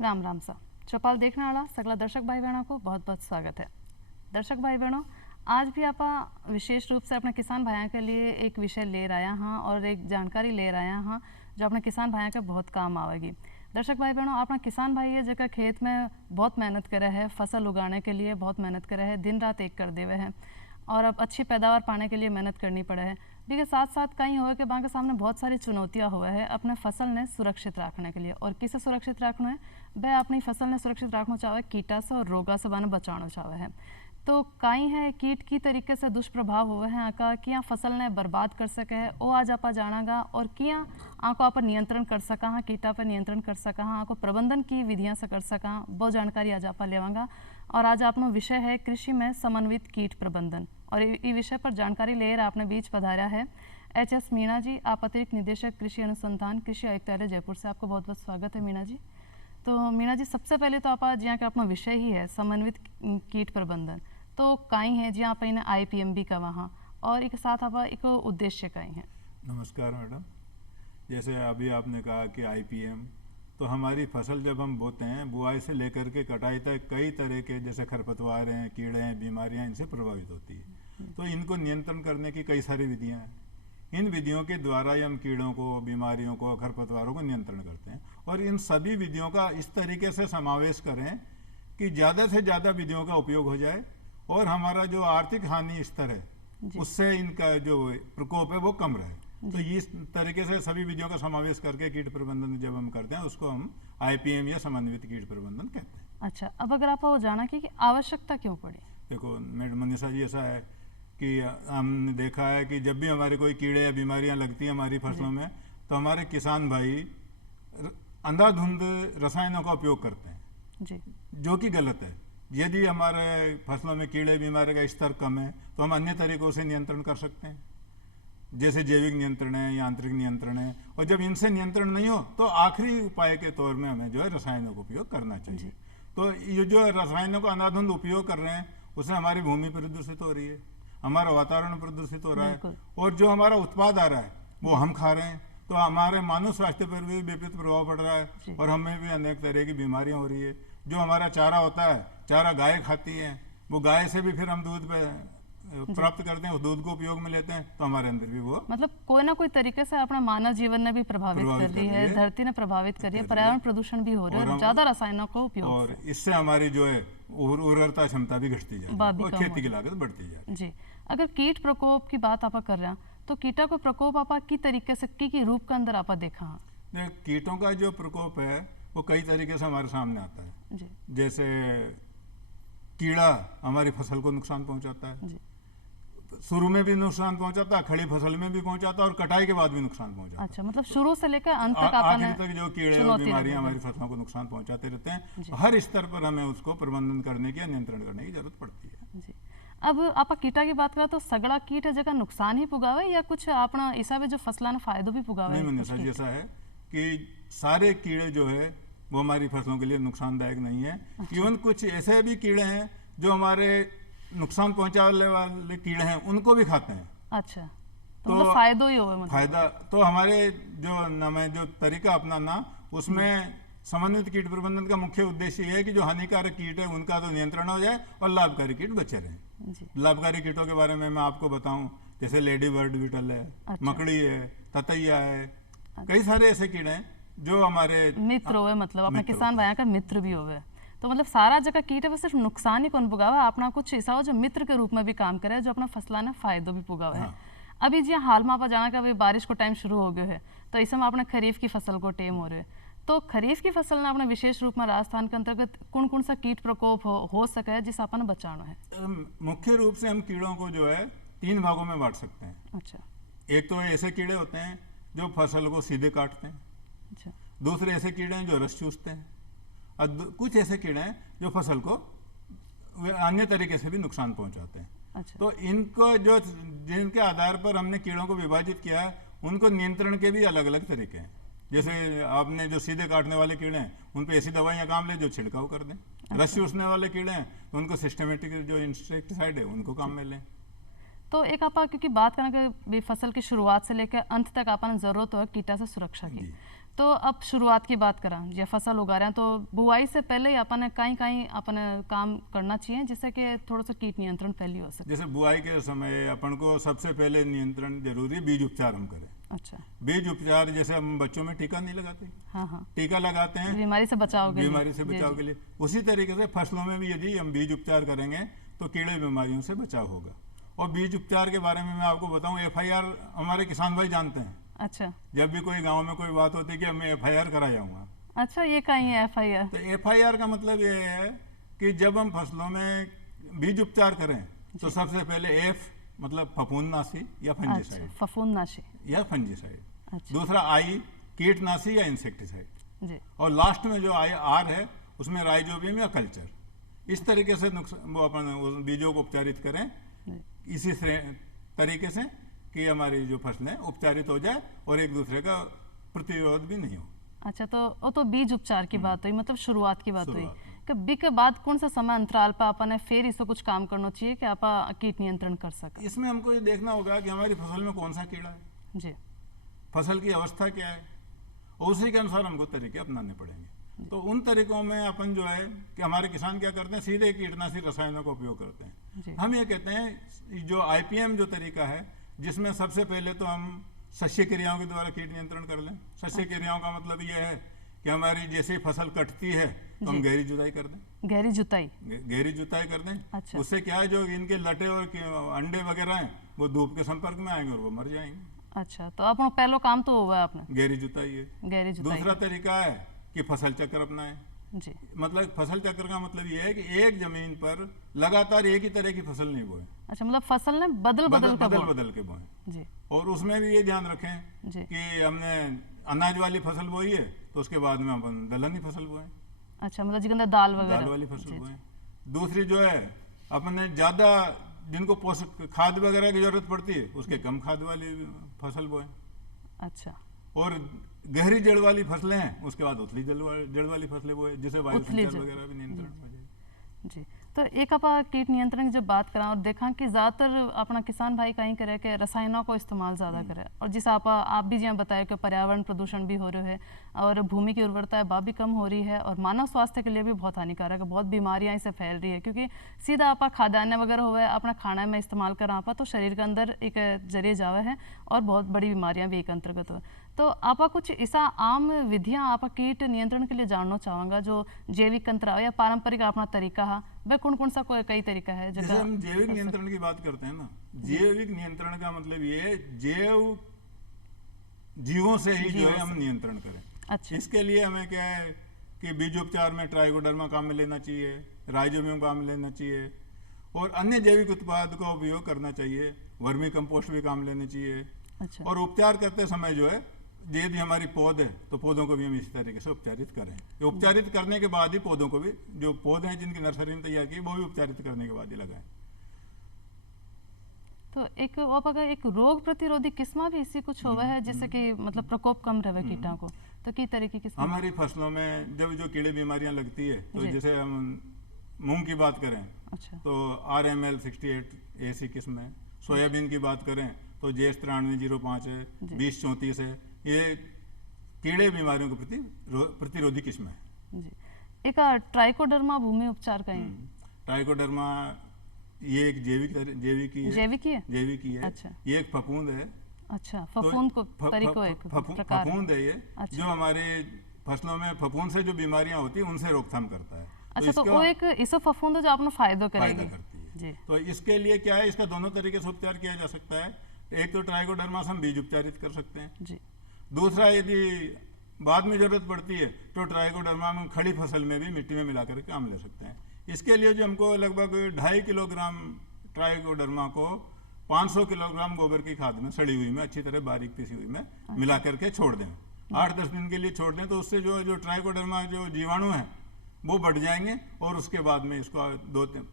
राम राम सा चौपाल देखने वाला सगला दर्शक भाई बहनों को बहुत बहुत स्वागत है। दर्शक भाई बहनों, आज भी आप विशेष रूप से अपने किसान भाइयों के लिए एक विषय ले आया हाँ और एक जानकारी ले आया हाँ जो अपने किसान भाइयों के बहुत काम आवेगी। दर्शक भाई बहनों, अपना किसान भाई है जगह खेत में बहुत मेहनत करे है, फसल उगाने के लिए बहुत मेहनत करे है, दिन रात एक कर देवे है और अब अच्छी पैदावार पाने के लिए मेहनत करनी पड़े है। भी के साथ साथ कहीं हो कि वहाँ के सामने बहुत सारी चुनौतियाँ हुए है अपने फसल ने सुरक्षित रखने के लिए। और किसे सुरक्षित रखना है? वह अपनी फसल ने सुरक्षित रखना चाहे कीटा से और रोगा से बने बचाना चाहे है। तो कहीं है कीट की तरीके से दुष्प्रभाव हुए हैं आका किया फसल ने बर्बाद कर सके है वो आज आप जानागा और किया आको आप नियंत्रण कर सका हाँ कीटा पर नियंत्रण कर सका हाँ आको प्रबंधन की विधियां से कर सका वो जानकारी आज आप लेवांगा। और आज आपनो विषय है कृषि में समन्वित कीट प्रबंधन और इस विषय पर जानकारी ले आपने बीच पधारा है एच.एस. मीणा जी, आप अतिरिक्त निदेशक कृषि अनुसंधान कृषि आयुक्तालय जयपुर से। आपको बहुत बहुत स्वागत है मीणा जी। तो मीणा जी, सबसे पहले तो आप जहाँ का अपना विषय ही है समन्वित कीट प्रबंधन, तो कहीं है जी आप इन्हें IPMB का वहाँ और एक साथ आप एक उद्देश्य कहीं है। नमस्कार मैडम, जैसे अभी आपने कहा कि IPM, तो हमारी फसल जब हम बोते हैं बुआई से लेकर के कटाई तक कई तरह के जैसे खरपतवार हैं, कीड़े हैं, बीमारियां इनसे प्रभावित होती है। तो इनको नियंत्रण करने की कई सारी विधियां हैं। इन विधियों के द्वारा ही हम कीड़ों को, बीमारियों को, खरपतवारों को नियंत्रण करते हैं और इन सभी विधियों का इस तरीके से समावेश करें कि ज़्यादा से ज़्यादा विधियों का उपयोग हो जाए और हमारा जो आर्थिक हानि स्तर है उससे इनका जो प्रकोप है वो कम रहे। तो इस तरीके से सभी विधियों का समावेश करके कीट प्रबंधन जब हम करते हैं उसको हम IPM या समन्वित कीट प्रबंधन कहते हैं। अच्छा, अब अगर आप वो जाना कि आवश्यकता क्यों पड़ी? देखो मैडम मनीषा जी, ऐसा है कि हमने देखा है कि जब भी हमारे कोई कीड़े या बीमारियां लगती हैं हमारी फसलों में तो हमारे किसान भाई अंधाधुंध रसायनों का उपयोग करते हैं जी, जो कि गलत है। यदि हमारे फसलों में कीड़े बीमारी का स्तर कम है तो हम अन्य तरीकों से नियंत्रण कर सकते हैं, जैसे जैविक नियंत्रण है, यांत्रिक नियंत्रण है। और जब इनसे नियंत्रण नहीं हो तो आखिरी उपाय के तौर में हमें जो है रसायनों का उपयोग करना चाहिए। तो ये जो रसायनों का अंधाधुंध उपयोग कर रहे हैं उससे हमारी भूमि प्रदूषित हो रही है, हमारा वातावरण प्रदूषित हो रहा है और जो हमारा उत्पाद आ रहा है वो हम खा रहे हैं तो हमारे मानव स्वास्थ्य पर भी विपरीत प्रभाव पड़ रहा है और हमें भी अनेक तरह की बीमारियां हो रही है। जो हमारा चारा होता है, चारा गाय खाती है, वो गाय से भी फिर हम दूध प्राप्त करते हैं, उस दूध को उपयोग में लेते हैं तो हमारे अंदर भी वो मतलब कोई ना कोई तरीके से अपना मानव जीवन ने भी प्रभावित कर रही है, धरती ने प्रभावित कर रही है, पर्यावरण प्रदूषण भी हो रहा है ज्यादा रसायनों का उपयोग और इससे हमारी जो है उर्वरता क्षमता भी घटती जा रही है और खेती की लागत बढ़ती जा रही है जी। अगर कीट प्रकोप की बात आप कर रहे हैं तो कीटा को प्रकोप आप की तरीके से की रूप के अंदर आप देखा? कीटों का जो प्रकोप है वो कई तरीके से हमारे सामने आता है जी। जैसे कीड़ा हमारी फसल को नुकसान पहुंचाता है, शुरू में भी नुकसान पहुंचाता है, खड़ी फसल में भी पहुंचाता है और कटाई के बाद भी नुकसान पहुंचाता है। अच्छा, मतलब शुरू से लेकर अंत तक आखिर तक जो कीड़े और बीमारियां हमारी फसलों को नुकसान पहुंचाते रहते हैं। हर स्तर पर हमें उसको प्रबंधन करने की या नियंत्रण करने की जरूरत पड़ती है जी। अब आप कीटा की बात करें तो सगड़ा कीट है जगह नुकसान ही पुगावे या कुछ अपना हिसाब है जो फसला ने फायदो भी पुगावे? नहीं मनीषा जी, ऐसा है कि सारे कीड़े जो है वो हमारी फसलों के लिए नुकसानदायक नहीं है। इवन कुछ ऐसे भी कीड़े हैं जो हमारे नुकसान पहुंचाने वाले कीड़े हैं उनको भी खाते हैं। अच्छा, तो मतलब फायदा ही होगा? मतलब फायदा तो हमारे जो तरीका अपनाना उसमें समन्वित कीट प्रबंधन का मुख्य उद्देश्य ये है कि जो हानिकारक कीट है उनका तो नियंत्रण हो जाए और लाभकारी कीट बचे रहें। लाभकारी कीटों के बारे में मैं आपको बताऊं, जैसे लेडी बर्ड बीटल है, मकड़ी है, ततैया है, कई सारे ऐसे कीड़े हैं जो हमारे मित्र हुए, मतलब अपने किसान भाइयों का मित्र भी हुए। तो मतलब सारा जगह कीट है वो सिर्फ नुकसान ही कौन पुगावा, अपना कुछ ऐसा हो जो मित्र के रूप में भी काम करे जो अपना फसला ने फायदो भी पुगावा है। अभी जी हाल में आप जाना का बारिश को टाइम शुरू हो गया है तो इस समय अपने खरीफ की फसल को टेम हो रहे है। तो खरीफ की फसल ने अपने विशेष रूप में राजस्थान के अंतर्गत कौन कौन सा कीट प्रकोप हो सके है जिसे अपन बचाना है? मुख्य रूप से हम कीड़ों को जो है 3 भागों में बांट सकते हैं। अच्छा, एक तो ऐसे कीड़े होते हैं जो फसल को सीधे काटते हैं। अच्छा, दूसरे ऐसे कीड़े हैं जो रस चूसते हैं और कुछ ऐसे कीड़े हैं जो फसल को अन्य तरीके से भी नुकसान पहुंचाते हैं। अच्छा, तो इनको जो जिनके आधार पर हमने कीड़ों को विभाजित किया है उनको नियंत्रण के भी अलग अलग तरीके हैं। जैसे आपने जो सीधे काटने वाले कीड़े हैं उन पे ऐसी दवाइयां काम ले जो छिड़काव कर दें। अच्छा, रस चूसने वाले कीड़े हैं तो उनको सिस्टमेटिक जो इंसेक्टिसाइड है उनको काम में लें। तो एक आप क्योंकि बात करना कि फसल की शुरुआत से लेकर अंत तक अपन जरूरत हो कीटा से सुरक्षा की, तो अब शुरुआत की बात करा जे फसल उगा रहे हैं, तो बुआई से पहले ही अपन कहीं अपन काम करना चाहिए जिससे कि थोड़ा सा कीट नियंत्रण पहले हो सके। जैसे बुआई के समय अपन को सबसे पहले नियंत्रण जरूरी, बीज उपचार हम करें। अच्छा। बीज उपचार जैसे हम बच्चों में टीका नहीं लगाते, हाँ हाँ, टीका लगाते हैं बीमारी से बचाव के लिए। बीमारी से बचाव के लिए, उसी तरीके से फसलों में भी यदि हम बीज उपचार करेंगे तो कीड़े बीमारियों से बचाव होगा। और बीज उपचार के बारे में मैं आपको बताऊं, FIR हमारे किसान भाई जानते हैं। अच्छा। जब भी कोई गांव में कोई बात होती है कि मैं FIR करा जाऊंगा। अच्छा, ये कहीं है FIR? तो FIR का मतलब ये है कि जब हम फसलों में बीज उपचार करें तो सबसे पहले F मतलब फफूंदनाशी या फंजीसाइड। अच्छा, फफूंदनाशी या फंजीसाइड। अच्छा। दूसरा I कीटनाशी या इंसेक्टिसाइड। जी। और लास्ट में जो R है उसमें राइजोबियम या कल्चर। इस तरीके से वो अपन उस बीजों को उपचारित करें इसी तरीके से कि हमारी जो फसलें उपचारित हो जाए और एक दूसरे का प्रतिरोध भी नहीं हो। अच्छा, तो वो तो बीज उपचार की बात हुई, मतलब शुरुआत की बात हुई। शुरुआत। कि बी के बाद कौन सा समय अंतराल पर अपन ने फिर इससे कुछ काम करना चाहिए कि आप कीट नियंत्रण कर सके? इसमें हमको ये देखना होगा कि हमारी फसल में कौन सा कीड़ा है, जी। फसल की अवस्था क्या है, और उसी के अनुसार हमको तरीके अपनाने पड़ेंगे। तो उन तरीकों में अपन जो है कि हमारे किसान क्या करते हैं, सीधे कीटनाशी रसायनों का उपयोग करते हैं। हम ये कहते हैं जो IPM जो तरीका है, जिसमें सबसे पहले तो हम शस्य क्रियाओं के द्वारा कीट नियंत्रण कर लें। शस्य क्रियाओं का मतलब ये है कि हमारी जैसे फसल कटती है तो हम गहरी जुताई कर दें। गहरी जुताई? गहरी जुताई कर दें। अच्छा। उससे क्या है, जो इनके लटे और अंडे वगैरह हैं वो धूप के संपर्क में आएंगे और वो मर जाएंगे। अच्छा, तो अपना पहला काम तो हुआ आपने, गहरी जुताई है। गहरी जुताई। दूसरा तरीका है कि फसल चक्र अपनाएं। जी। मतलब फसल चक्र का मतलब ये है कि एक जमीन पर लगातार एक ही तरह की फसल नहीं बोए। अच्छा, मतलब फसल ने बदल के बोए। जी। और उसमें भी ये ध्यान रखें जी। कि हमने अनाज वाली फसल बोई है तो उसके बाद में अपन दलहनी फसल बोए। अच्छा, मतलब जिसके अंदर दाल वगैरह, दाल वाली फसल बोए। दूसरी जो है अपने ज्यादा जिनको पोषक खाद वगैरह की जरूरत पड़ती है उसके कम खाद वाली फसल बोए। अच्छा। और गहरी जड़ वाली फसलें हैं उसके बाद उथली जड़ वाली फसलें बोए, जिसे वायु संचार वगैरह भी नियंत्रण हो जाए। जी। तो एक आप कीट नियंत्रण की जब बात करा और देखा कि ज़्यादातर अपना किसान भाई कहीं करे कि रसायनों को इस्तेमाल ज़्यादा करे, और जिस आप भी जहाँ बताया कि पर्यावरण प्रदूषण भी हो रहा है और भूमि की उर्वरता है वह भी कम हो रही है, और मानव स्वास्थ्य के लिए भी बहुत हानिकारक है, बहुत बीमारियाँ इससे फैल रही है, क्योंकि सीधा आप खाद्यान्न वगैरह हुआ है अपना खाना में इस्तेमाल करा आप तो शरीर के अंदर एक जरिए जावे है और बहुत बड़ी बीमारियाँ भी एक अंतर्गत हो। तो आप कुछ ऐसा आम विधियां आप कीट नियंत्रण के लिए जानना चाहूँगा जो जैविक अंतराव या पारंपरिक अपना तरीका है, वह कौन सा कोई कई तरीका है? जैसे हम जैविक नियंत्रण की बात करते हैं ना, जैविक नियंत्रण का मतलब ये है जैव जीवों से ही जो है हम नियंत्रण करें। अच्छा। इसके लिए हमें क्या है कि बीजोपचार में ट्राइकोडर्मा काम में लेना चाहिए, राइजोबियम काम में लेना चाहिए, और अन्य जैविक उत्पाद का उपयोग करना चाहिए, वर्मी कंपोस्ट भी काम लेने चाहिए। अच्छा। और उपचार करते समय जो है यदि हमारी पौध है तो पौधों को भी हम इसी तरीके से उपचारित करें। ये उपचारित करने के बाद ही पौधों को भी, जो पौधे हैं जिनकी नर्सरी में तैयार की वो भी उपचारित करने के बाद ही लगाएं। तो एक अगर एक रोग प्रतिरोधी किस्म भी इसी कुछ होवा है जिससे कि मतलब प्रकोप कम रहे कीटाणु को, तो किस तरह की किस्म? हमारी फसलों में जब जो कीड़े बीमारियां लगती है तो जैसे हम मूंग की बात करें तो RML 68 ऐसी किस्म है। सोयाबीन की बात करें तो JS 9305 है, 2034 है। ये कीड़े बीमारियों के प्रति प्रतिरोधी किस्म है। जी। एक ट्राइकोडर्मा भूमि उपचार का है। ट्राइकोडर्मा ये एक जैविक ही है। अच्छा। ये एक फफूंद है। अच्छा, फफूंद को तरीको एक प्रकार फफूंद है ये। अच्छा। जो हमारे फसलों में फफूंद से जो बीमारियां होती है उनसे रोकथाम करता है। अच्छा, तो वो एक इसो फफूंद है जो आपको फायदा करेगी। जी। तो इसके लिए क्या है, इसका दोनों तरीके से उपचार किया जा सकता है। एक तो ट्राइकोडर्मा से हम बीज उपचारित कर सकते हैं जी। दूसरा यदि बाद में जरूरत पड़ती है तो ट्राइकोडर्मा हम खड़ी फसल में भी मिट्टी में मिलाकर काम ले सकते हैं। इसके लिए जो हमको लगभग 2.5 किलोग्राम ट्राइकोडर्मा को 500 किलोग्राम गोबर की खाद में सड़ी हुई में अच्छी तरह बारीक पीसी हुई में मिला करके छोड़ दें। 8-10 दिन के लिए छोड़ दें तो उससे जो ट्राइकोडर्मा जो जीवाणु है वो बढ़ जाएंगे और उसके बाद में इसको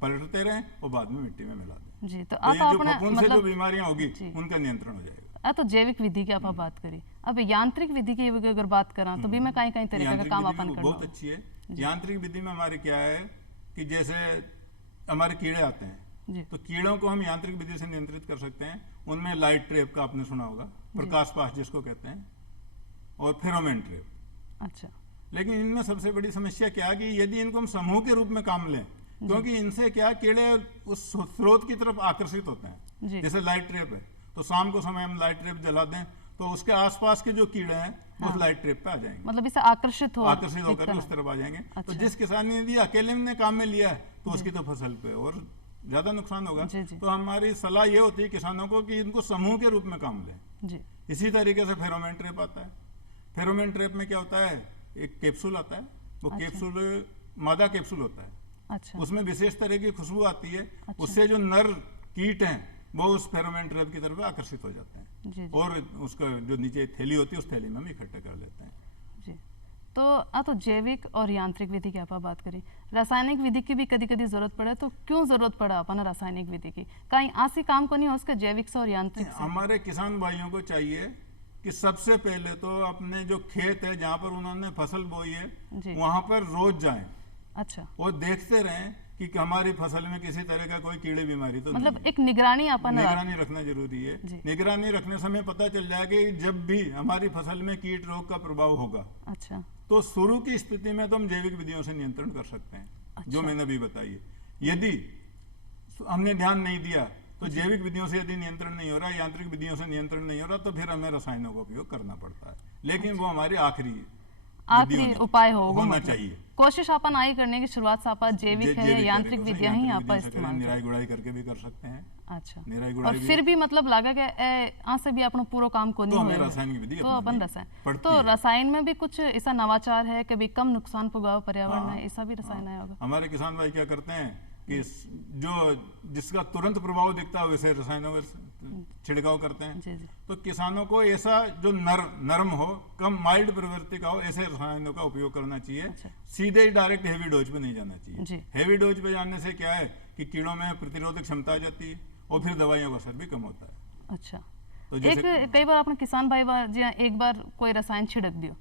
पलटते रहें और बाद में मिट्टी में मिला दें। जी। तो आप फफूंद से जो बीमारियां होगी उनका नियंत्रण हो जाएगा। तो जैविक विधि की आप बात करी, अब यांत्रिक विधि की अगर बात करा तो भी मैं कहीं तरीके का काम अपन करना बहुत अच्छी है। यांत्रिक विधि में हमारी क्या है कि जैसे हमारे कीड़े आते हैं तो कीड़ों को हम यांत्रिक विधि से नियंत्रित कर सकते हैं। उनमें लाइट ट्रैप का आपने सुना होगा, प्रकाश पास जिसको कहते हैं, और फेरोमोन ट्रैप। अच्छा। लेकिन इनमें सबसे बड़ी समस्या क्या है कि यदि इनको हम समूह के रूप में काम लें, क्योंकि इनसे क्या कीड़े उस स्रोत की तरफ आकर्षित होते हैं। जी। जैसे लाइट ट्रैप है, तो शाम को समय हम लाइट ट्रैप जला दें तो उसके आसपास के जो कीड़े हैं वो उस लाइट ट्रैप पे आ जाएंगे, मतलब इससे आकर्षित होकर उस तरफ आ जाएंगे। अच्छा। तो जिस किसान ने यदि अकेले ने काम में लिया है तो उसकी तो फसल पे और ज्यादा नुकसान होगा। जी, जी। तो हमारी सलाह ये होती है किसानों को कि इनको समूह के रूप में काम लें। जी। इसी तरीके से फेरोमोन ट्रैप आता है। फेरोमोन ट्रैप में क्या होता है, एक कैप्सूल आता है, वो अच्छा। कैप्सूल मादा कैप्सूल होता है। अच्छा। उसमें विशेष तरह की खुशबू आती है। अच्छा। उससे जो नर कीट हैं वो उस फेरोमोन ट्रैप की तरफ आकर्षित हो जाते हैं। जी, जी। और उसका जो नीचे थैली होती है उस थैली में हम इकट्ठे कर लेते हैं। जी। तो जैविक और यांत्रिक विधि की आप बात करें, रासायनिक विधि की भी कभी कभी जरूरत पड़े, तो क्यों जरूरत पड़ा अपन रासायनिक विधि की? कहीं आसी काम को नहीं हो उसके जैविक से और यांत्रिक से? हमारे किसान भाइयों को चाहिए कि सबसे पहले तो अपने जो खेत है जहाँ पर उन्होंने फसल बोई है जी। वहां पर रोज जाएं। अच्छा। वो देखते रहें कि हमारी फसल में किसी तरह का कोई कीड़े बीमारी तो मतलब नहीं है। एक निगरानी अपन निगरानी रखना जरूरी है। जी। निगरानी रखने से हमें पता चल जाए कि जब भी हमारी फसल में कीट रोग का प्रभाव होगा अच्छा। तो शुरू की स्थिति में तो हम जैविक विधियों से नियंत्रण कर सकते हैं। अच्छा। जो मैंने अभी बताई है। यदि हमने ध्यान नहीं दिया तो जैविक विधियों से यदि नियंत्रण नहीं हो रहा, यांत्रिक विधियों से नियंत्रण नहीं हो रहा, तो फिर हमें रसायनों का उपयोग करना पड़ता है। लेकिन वो हमारी आखिरी उपाय होगा, होना मतलब चाहिए। कोशिश अपन आई करने की शुरुआत से आप जैविक है, यांत्रिक विधियां ही आप इस्तेमाल निराई गुड़ाई करके भी कर सकते हैं। अच्छा। निराई और गुड़ाई फिर भी मतलब लगा कि आ से भी अपना पूरा काम को नहीं हमें होएगा, रासायनिक विधि तो अपन रसायन पड़ती तो है। रसायन में भी कुछ ऐसा नवाचार है कभी कम नुकसान पुगाव पर्यावरण में, ऐसा भी रसायन आया होगा? हमारे किसान भाई क्या करते हैं कि जो जिसका तुरंत प्रभाव दिखता है वैसे रसायनों का छिड़काव करते हैं। जी, जी। तो किसानों को ऐसा जो नरम हो, कम माइल्ड प्रवृत्ति का हो, ऐसे रसायनों का उपयोग करना चाहिए। अच्छा। सीधे ही डायरेक्ट हेवी डोज पे नहीं जाना जी। चाहिए। हेवी डोज पे जाने से क्या है कि कीड़ों में प्रतिरोधक क्षमता आ जाती है और फिर दवाइयों का असर भी कम होता है। अच्छा। तो जैसे एक कई बार अपने किसान भाई जी एक बार कोई रसायन छिड़क दियो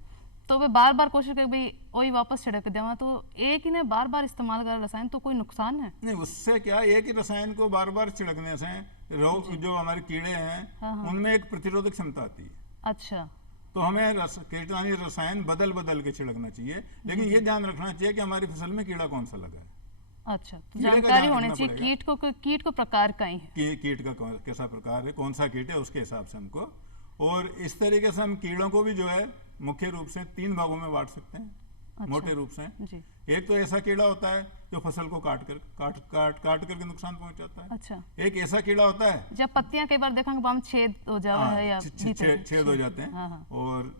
तो वे बार बार कोशिश कर भाई वही वापस छिड़क देवा, तो एक ही ने बार बार इस्तेमाल कर रसायन तो कोई नुकसान है? नहीं, उससे क्या, एक ही रसायन को बार बार छिड़कने से रोग जो हमारे कीड़े हैं हाँ। उनमें एक प्रतिरोधक क्षमता आती है। अच्छा। तो हमें कीटनाशक रसायन बदल बदल के छिड़कना चाहिए, लेकिन ये ध्यान रखना चाहिए कि हमारी फसल में कीड़ा कौन सा लगा है। अच्छा, तो कीड़े का जानकारी ध्यान होनी रखना चाहिए पड़ेगा। कीट को प्रकार का ही है कि कीट का कैसा प्रकार है, कौन सा कीट है, उसके हिसाब से हमको। और इस तरीके से हम कीड़ों को भी जो है मुख्य रूप से 3 भागों में बांट सकते हैं। अच्छा। मोटे रूप से जी। एक तो ऐसा कीड़ा होता है जो फसल को काट करके नुकसान पहुंचाता है। अच्छा। एक ऐसा कीड़ा होता है जब पत्तियां कई बार देखेंगे हम छेद हो जावा है या छेद हो जाते हैं। हाँ। और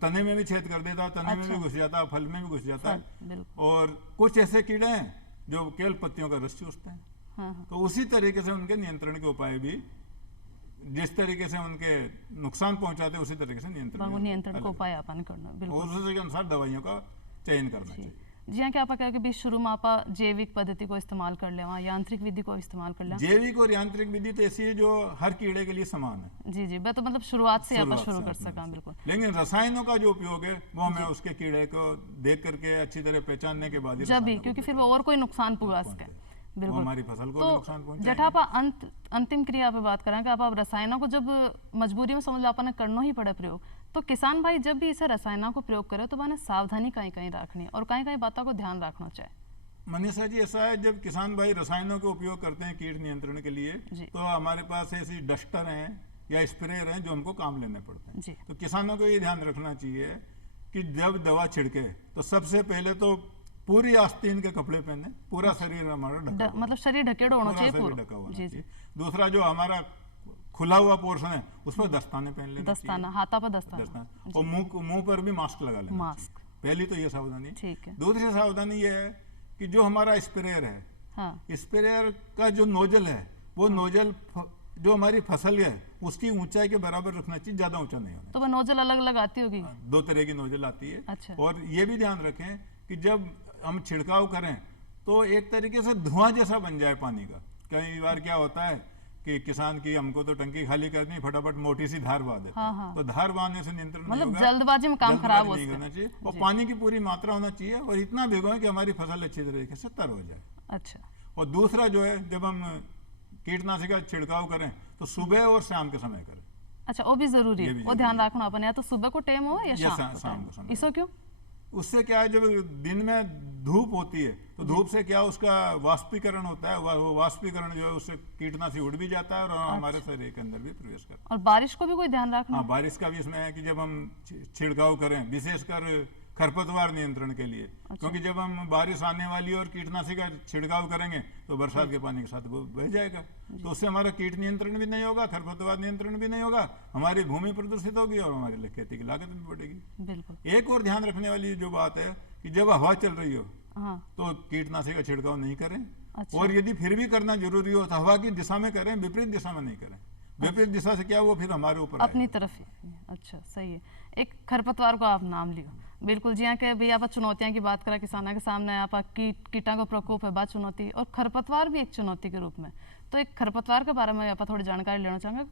तने में भी छेद कर देता है, तने में भी अच्छा। घुस जाता है, फल में भी घुस जाता है। बिल्कुल। और कुछ ऐसे कीड़े हैं जो केवल पत्तियों का रस चूसते हैं। हाँ। तो उसी तरीके से उनके नियंत्रण के उपाय भी जिस तरीके से उनके नुकसान पहुंचाते हैं उसी तरीके से नियंत्रण को उपाय अपन करना बिल्कुल, और उसी के अनुसार दवाइयों का चयन करना चाहिए। जी हाँ, क्या आप कहेंगे भी शुरू में आप जैविक पद्धति को इस्तेमाल कर ले, यांत्रिक विधि को इस्तेमाल कर ले? जैविक और यांत्रिक विधि तो ऐसी है जो हर कीड़े के लिए समान है। जी जी, तो मतलब शुरुआत से आप शुरू कर सका। बिल्कुल। लेकिन रसायनों का जो उपयोग है वो हमें उसके कीड़े को देख करके अच्छी तरह पहचानने के बाद जब भी, क्योंकि फिर वो और कोई नुकसान पुगा सके। बिल्कुल, हमारी फसल को तो नुकसान पहुंचाएगा। जटा आप अंतिम क्रिया पे बात करें कि आप रसायनों को जब मजबूरी में समझ लो आपने करना ही पड़े प्रयोग, तो किसान भाई जब भी इसे रसायनों को प्रयोग करे तो मैंने सावधानी कहीं कहीं रखनी और कहीं कहीं बातों को ध्यान रखना चाहिए। मनीषा जी, ऐसा है जब किसान भाई रसायनों का उपयोग करते हैं कीट नियंत्रण के लिए, तो हमारे पास ऐसी डस्टर हैं या स्प्रेयर हैं जो हमको काम लेने पड़ते हैं। तो किसानों को ये ध्यान रखना चाहिए कि जब दवा छिड़के तो सबसे पहले तो पूरी आस्तीन के कपड़े पहने, पूरा शरीर हमारा ढका, मतलब शरीर ढकेड़ा होना चाहिए, पूरा ढका होना चाहिए। दूसरा जो हमारा खुला हुआ पोर्शन है उस पर दस्ताने पहन लेना, दस्ताना, हाथा पर दस्ताना, और मुंह पर भी मास्क लगा लेना। मास्क पहली तो ये सावधानी। ठीक है। दूसरी सावधानी ये है कि जो हमारा स्प्रेयर है, स्प्रेयर का जो नोजल है वो नोजल जो हमारी फसल है उसकी ऊंचाई के बराबर रखना चाहिए, ज्यादा ऊंचा नहीं होना। तो वो नोजल अलग अलग आती होगी? 2 तरह की नोजल आती है। अच्छा। और ये भी ध्यान रखें कि जब हम छिड़काव करें तो एक तरीके से धुआं जैसा बन जाए पानी का। कई बार क्या होता है कि किसान की हमको तो टंकी खाली करनी, फटाफट मोटी सी धार बहा देते हैं। तो धार बहाने से नियंत्रण नहीं होगा, जल्दबाजी में काम खराब हो करना चाहिए। और पानी की पूरी मात्रा होना चाहिए और इतना भिगोए कि हमारी फसल अच्छी तरीके से तर हो जाए। अच्छा। और दूसरा जो है, जब हम कीटनाशक का छिड़काव करें तो सुबह और शाम के समय करें। अच्छा वो भी जरूरी ये है, भी वो ध्यान रखना अपन, या तो सुबह को टाइम हो या या शाम को शाम time। को समय। इसो क्यों? उससे क्या है, जब दिन में धूप होती है तो धूप से क्या उसका वाष्पीकरण होता है, वो वाष्पीकरण जो है उससे कीटनाशी उड़ भी जाता है और हमारे शरीर के अंदर भी प्रवेश करता है। और बारिश को भी कोई ध्यान रखना? हाँ, बारिश का भी इसमें है कि जब हम छिड़काव करें, विशेषकर खरपतवार नियंत्रण के लिए, क्योंकि जब हम बारिश आने वाली और कीटनाशी का छिड़काव करेंगे तो बरसात के पानी के साथ वो बह जाएगा, तो उससे हमारा कीट नियंत्रण भी नहीं होगा, खरपतवार नियंत्रण भी नहीं होगा, हमारी भूमि प्रदूषित होगी और हमारे लिए खेती की लागत भी बढ़ेगी। बिल्कुल। एक और ध्यान रखने वाली जो बात है कि जब हवा चल रही हो हाँ। तो कीटनाशी का छिड़काव नहीं करें। अच्छा। और यदि फिर भी करना जरूरी हो तो हवा की दिशा में करें, विपरीत दिशा में नहीं करें। विपरीत दिशा से क्या, वो फिर हमारे ऊपर अपनी आएगा। तरफ ही। अच्छा, सही है। एक खरपतवार को आप नाम लियो, बिल्कुल जी। यहाँ के भी आप चुनौतियां की बात करा, किसानों के सामने आप कीटा का प्रकोप है बात चुनौती, और खरपतवार भी एक चुनौती के रूप में। तो एक खरपतवार के बारे में आप थोड़ी जानकारी लेना चाहेंगे,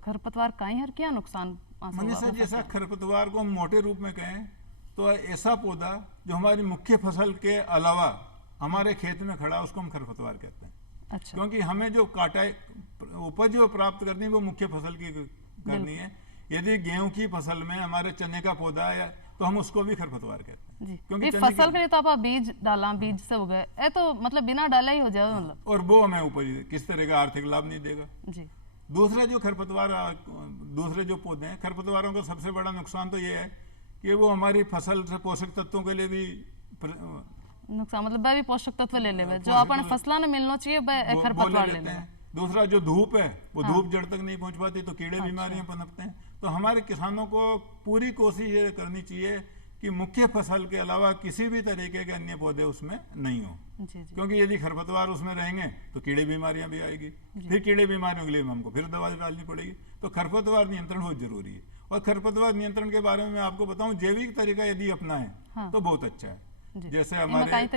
खरपतवार कहीं है, क्या नुकसान? मनीषा, जैसा खरपतवार को हम मोटे रूप में कहें तो ऐसा पौधा जो हमारी मुख्य फसल के अलावा हमारे खेत में खड़ा, उसको हम खरपतवार कहते हैं। अच्छा। क्योंकि हमें जो उपज जो प्राप्त करनी है वो मुख्य फसल की करनी है। यदि गेहूं की फसल में हमारे चने का पौधा है तो हम उसको भी खरपतवार कहते हैं जी। क्योंकि फसल के लिए तो आप बीज डाला, बीज से उगे, ये तो मतलब बिना डाला ही हो जाए मतलब, और वो हमें उपज किस तरह का आर्थिक लाभ नहीं देगा। जी। दूसरा जो खरपतवार, दूसरे जो पौधे हैं, खरपतवारों का सबसे बड़ा नुकसान तो ये है कि वो हमारी फसल से पोषक तत्वों के लिए भी नुकसान, मतलब वह भी पोषक तत्व ले लेवे जो अपन फसलों ने मिलना चाहिए, वह खरपतवार ले लेते हैं। दूसरा जो धूप है वो धूप जड़ तक नहीं पहुंच पाती तो कीड़े बीमारियां पनपते हैं। तो हमारे किसानों को पूरी कोशिश ये करनी चाहिए कि मुख्य फसल के अलावा किसी भी तरीके के अन्य पौधे उसमें नहीं हो, क्योंकि यदि खरपतवार उसमें रहेंगे तो कीड़े बीमारियां भी आएगी, फिर कीड़े बीमारियों के लिए हमको फिर दवा डालनी पड़ेगी। तो खरपतवार नियंत्रण बहुत जरूरी है। और खरपतवार नियंत्रण के बारे में मैं आपको बताऊं, जैविक तरीका यदि अपनाएं तो बहुत अच्छा है। जैसे हमारे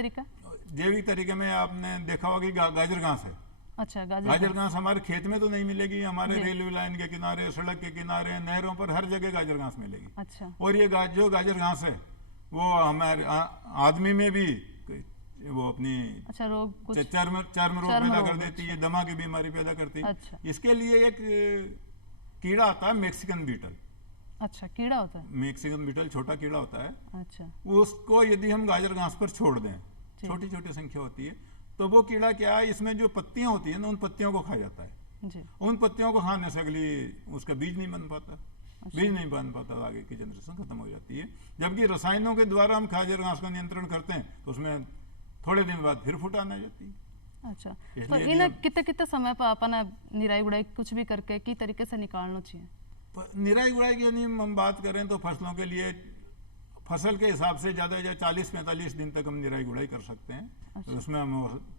जैविक तरीके में आपने देखा होगा कि गाजर घास है। अच्छा, गाजर घास हमारे खेत में तो नहीं मिलेगी, हमारे रेलवे लाइन के किनारे, सड़क के किनारे, नहरों पर हर जगह गाजर घास मिलेगी। अच्छा। और ये जो गाजर घास है वो हमारे आदमी में भी वो अपनी चर्म रोग पैदा कर देती है, दमा की बीमारी पैदा करती है। अच्छा। इसके लिए एक कीड़ा आता है, मैक्सिकन बीटल। अच्छा, कीड़ा होता है, मैक्सिकन बीटल छोटा कीड़ा होता है। अच्छा। उसको यदि हम गाजर घास पर छोड़ दें, छोटी छोटी संख्या होती है, तो वो कीड़ा क्या है, इसमें जो पत्तियां होती है ना, उन पत्तियों को खा जाता है जी। उन पत्तियों को खाने से अगली उसका बीज नहीं बन पाता। अच्छा। बीज नहीं बन पाता, आगे की जनरेशन खत्म हो जाती है। जबकि रसायनों के द्वारा हम गाजर घास का नियंत्रण करते हैं तो उसमें थोड़े दिन बाद फिर फुटान आ जाती है। अच्छा, तो इन कितने कितने समय पर अपन निराई गुड़ाई कुछ भी करके की तरीके से निकालना चाहिए? निराई गुड़ाई की यदि हम बात करें तो फसलों के लिए फसल के हिसाब से ज़्यादा 40-45 दिन तक हम निराई गुड़ाई कर सकते हैं। अच्छा। तो उसमें हम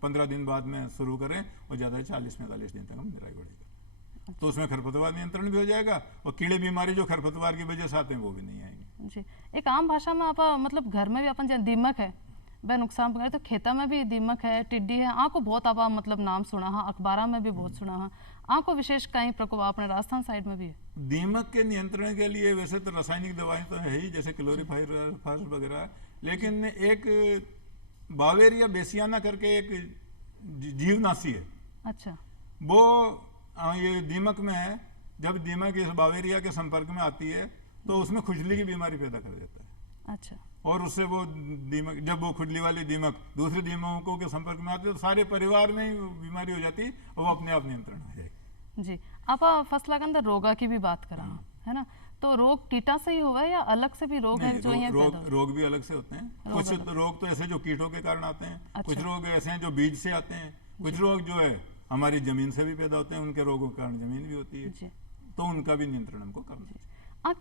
15 दिन बाद में शुरू करें और ज़्यादा 40-45 दिन तक हम निराई गुड़ाई करें। अच्छा। तो उसमें खरपतवार नियंत्रण भी हो जाएगा और कीड़े बीमारी जो खरपतवार की वजह से आते हैं वो भी नहीं आएंगे। जी। एक आम भाषा में आप मतलब घर में भी अपन जैसे दीमक है वह नुकसान पकड़े, तो खेता में भी दीमक है, टिड्डी है, को बहुत आप मतलब नाम सुना है, अखबार में भी बहुत सुना है, को विशेष कहीं प्रकोप अपने राजस्थान साइड में भी है? दीमक के नियंत्रण के लिए वैसे तो रासायनिक दवाएं तो है ही, जैसे क्लोरीफायर वगैरह, लेकिन एक बावेरिया बेसियाना करके एक जीवनाशी है। अच्छा। वो ये दीमक में है, जब दीमक इस बावेरिया के संपर्क में आती है तो उसमें खुजली की बीमारी पैदा कर देता है। अच्छा। और उससे वो दीमक, जब वो खुजली वाली दीमक दूसरे दीमकों के संपर्क में आती है तो सारे परिवार में ही बीमारी हो जाती है और वो अपने आप नियंत्रण हो जाएगी। जी। आप फसलों के अंदर रोगा की भी बात करें, है ना, तो रोग कीटा से ही हुआ है या अलग से भी रोग है जो रोग भी अलग से होते हैं। कुछ रोग तो ऐसे जो कीटों के कारण आते हैं। अच्छा। कुछ रोग ऐसे हैं जो बीज से आते हैं। कुछ रोग जो है हमारी जमीन से भी पैदा होते हैं, उनके रोगों के कारण जमीन भी होती है, तो उनका भी नियंत्रण हमको करना चाहिए।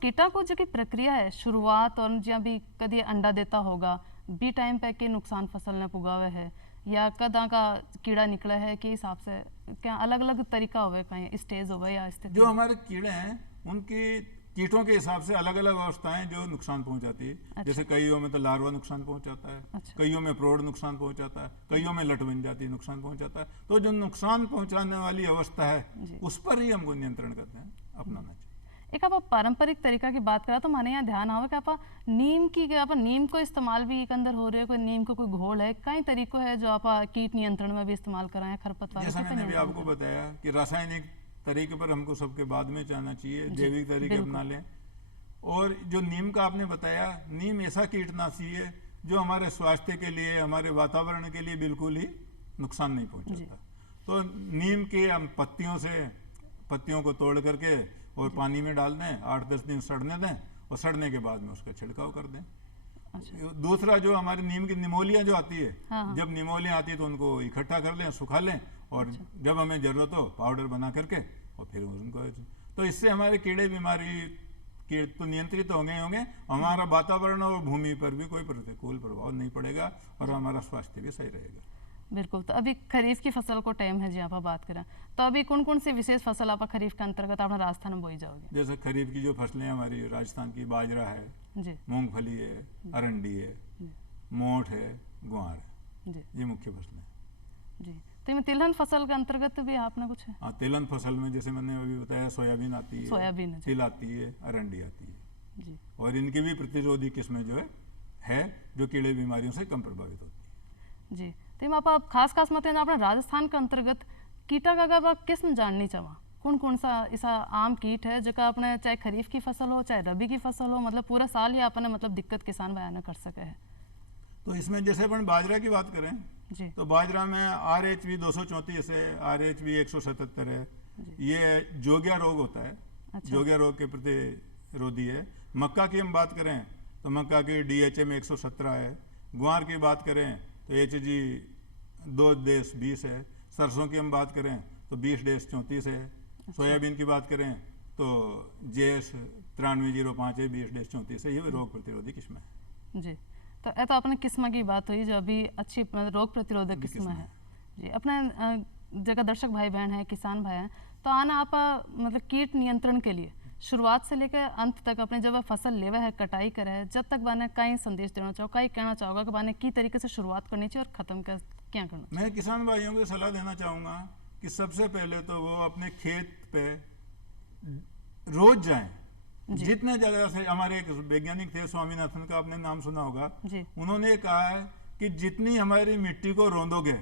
कीटा को जो की प्रक्रिया है शुरुआत और जब भी कभी अंडा देता होगा बी टाइम पे के नुकसान फसल ने पुगावे है या कदा का कीड़ा निकला है के हिसाब से क्या अलग अलग तरीका होवे, कहीं स्टेज होवे या स्थिति? जो हमारे कीड़े हैं उनकी कीटों के हिसाब से अलग अलग अवस्थाएं जो नुकसान पहुंचाती है। अच्छा। जैसे कईयों में तो लार्वा नुकसान पहुंचाता है। अच्छा। कईयों में प्रौढ़ नुकसान पहुंचाता है, कईयों में लट बन जाती है नुकसान पहुंचाता है। तो जो नुकसान पहुंचाने वाली अवस्था है उस पर ही हमको नियंत्रण करते हैं अपनाना चाहिए। एक आप पारंपरिक तरीका की बात करा तो माने यहाँ ध्यान आवे कि आप नीम को इस्तेमाल भी एक अंदर हो रहे है, कोई नीम को कोई घोल है, कई तरीकों है जो आप कीट नियंत्रण में भी इस्तेमाल कराएं खरपतवार? जैसा मैंने भी आपको बताया कि रासायनिक तरीके पर हमको सबके बाद में जाना चाहिए, जी, जैविक तरीके बिल्कुल। अपना लें। और जो नीम का आपने बताया, नीम ऐसा कीटनाशी है जो हमारे स्वास्थ्य के लिए, हमारे वातावरण के लिए बिल्कुल ही नुकसान नहीं पहुंचाता। तो नीम के हम पत्तियों को तोड़ करके और पानी में डाल दें, 8-10 दिन सड़ने दें और सड़ने के बाद में उसका छिड़काव कर दें। अच्छा। दूसरा जो हमारी नीम की निमोलिया जो आती है, हाँ। जब निमोलिया आती है तो उनको इकट्ठा कर लें, सुखा लें और जब हमें जरूरत हो पाउडर बना करके और फिर उनको, तो इससे हमारे कीड़े बीमारी तो नियंत्रित होंगे, हमारा वातावरण और भूमि पर भी कोई प्रतिकूल प्रभाव नहीं पड़ेगा और हमारा स्वास्थ्य भी सही रहेगा। बिल्कुल। तो अभी खरीफ की फसल को टाइम है जी, आप बात करें तो अभी कौन कौन सी विशेष फसल आप खरीफ के अंतर्गत अपना राजस्थान में बोई जाओगे? जैसे खरीफ की जो फसलें हमारी राजस्थान की, बाजरा है जी मूंगफली है, अरंडी है, मोठ है, ग्वार है, जी ये मुख्य फसलें। जी। तो इनमें तिलहन फसल के अंतर्गत भी आपने कुछ है? हाँ, तिलहन फसल में जैसे मैंने अभी बताया, सोयाबीन आती है, सोयाबीन है जी। तिल आती है, अरंडी आती है जी और इनकी भी प्रतिरोधी किस्में जो है जो कीड़े बीमारियों से कम प्रभावित होती है। जी। तो इनमें आप खास मत अपने राजस्थान के अंतर्गत कीटा का अगर आप किस्म जाननी चाहो, कौन कौन सा ऐसा आम कीट है जो अपने चाहे खरीफ की फसल हो चाहे रबी की फसल हो, मतलब पूरा साल ही अपने मतलब दिक्कत किसान बयान कर सके है? तो इसमें जैसे अपन बाजरा की बात करें जी तो बाजरा में RH भी 234 है, RH भी 177 है, ये जोगिया रोग होता है। अच्छा। जोगिया रोग के प्रतिरोधी है। मक्का की हम बात करें तो मक्का की DHM 117 है। ग्वार की बात करें तो HG 2-20 है। सरसों की हम बात करें तो 20-34 है। सोयाबीन की बात करें तो JS 9305 है, 20-34 है। ये रोग प्रतिरोधी किस्म है। जी। तो ये तो अपने किस्म की बात हुई जो अभी अच्छी रोग प्रतिरोधक किस्म है जी। अपने जगह दर्शक भाई बहन है, किसान भाई हैं, तो आना आप मतलब कीट नियंत्रण के लिए शुरुआत से लेकर अंत तक अपने जब फसल लेवा है, कटाई करे है, जब तक बाने कहीं संदेश देना चाहो, कहीं कहना चाहोगा कि बाने की तरीके से शुरुआत करनी चाहिए और खत्म कर क्या करना चाहिए? मैं किसान भाइयों को सलाह देना चाहूँगा कि सबसे पहले तो वो अपने खेत पे रोज जाएं। जितने ज़्यादा से, हमारे एक वैज्ञानिक थे स्वामीनाथन का, आपने नाम सुना होगा जी। उन्होंने कहा है कि जितनी हमारी मिट्टी को रौंदोगे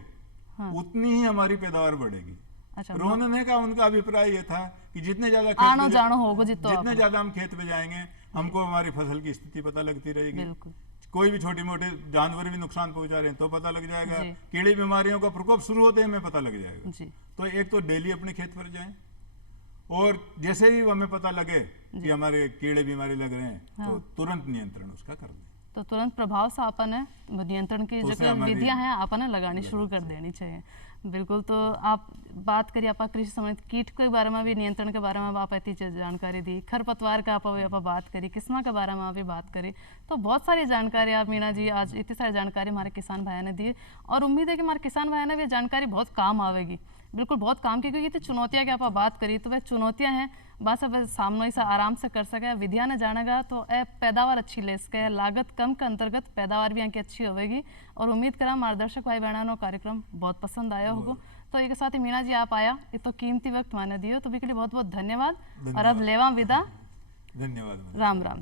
हाँ। उतनी ही हमारी पैदावार बढ़ेगी। अच्छा। रोंदने का उनका अभिप्राय ये था कि जितने ज्यादा आनो जानो होगा जितने ज्यादा हम खेत पे जाएंगे हमको हमारी फसल की स्थिति पता लगती रहेगी। बिल्कुल। कोई भी छोटी मोटे जानवर भी नुकसान पहुंचा रहे हैं तो पता लग जाएगा, जी। कीड़ी बीमारियों का प्रकोप शुरू होते ही हमें पता लग जाएगा। जी। तो एक तो डेली अपने खेत पर जाएं और जैसे ही हमें पता लगे कि हमारे कीड़े बीमारी लग रहे हैं तो तुरंत नियंत्रण उसका कर दें। तो तुरंत प्रभाव से अपन है नियंत्रण की जो विधियां हैं अपन ने लगानी शुरू कर देनी चाहिए। बिल्कुल। तो आप बात करिए आप कृषि संबंधित कीट के बारे में भी, नियंत्रण के बारे में आप इतनी जानकारी दी, खरपतवार का आप बात करी, किस्मा के बारे में आप भी बात करी, तो बहुत सारी जानकारी आप मीना जी आज इतनी सारी जानकारी हमारे किसान भाइयों ने दी और उम्मीद है कि हमारे किसान भाइयों ने भी जानकारी बहुत काम आवेगी। बिल्कुल बहुत काम की, क्योंकि तो चुनौतियाँ की आप बात करी तो वह चुनौतियाँ हैं बस अब सामने से आराम से कर सके, विधियाँ ने जानेगा तो पैदावार अच्छी ले सके, लागत कम के अंतर्गत पैदावार भी यहाँ की अच्छी होगी। और उम्मीद करा मार्गदर्शक भाई बहनों कार्यक्रम बहुत पसंद आया होगा। तो एक साथ ही मीना जी आप आया ये तो कीमती वक्त मैंने दियो, तो भी के लिए बहुत बहुत धन्यवाद। और अब लेवा विदा। धन्यवाद। राम राम।